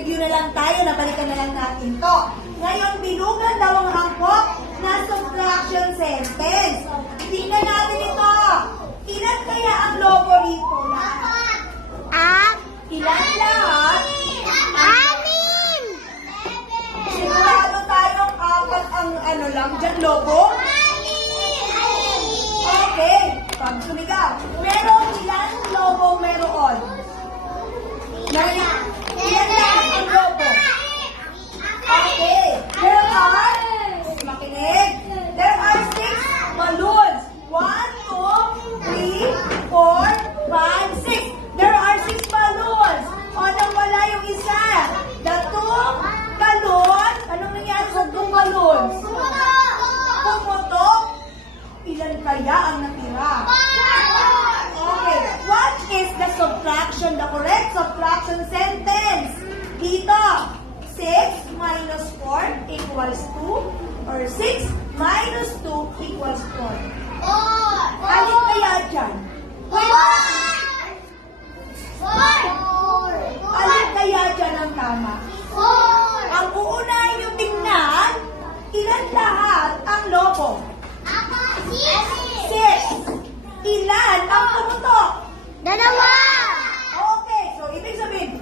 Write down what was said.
review na lang tayo, nabalikan na lang natin to. Ngayon, binugan daw ang hangkok na subtraction sentence. Tingnan natin ito. Ilan kaya ang lobo rito? Ilan lahat? Sigurado tayong apat ang ano lang dyan, lobo? Okay. Pag sumigaw. Merong ilan lobo meron? Ilan lahat ang lobo? Okay. There are, makinig, there are 6 balloons. 1, 2, 3, 4, 5, 6. There are 6 balloons. O, nawala yung isa. The 2 balloons. Anong nangyari sa 2 balloons? Pumutok. Ilan kaya ang natira? Okay. What is the subtraction, the correct subtraction sentence? Dito. 6 minus 4 equals 2 or 6 minus 2 equals 4. Alin kaya dyan? Alin kaya dyan ang tama? Ang uunahin yung tingnan, ilan lahat ang lobo? 6. Ilan ang pumutok? 2.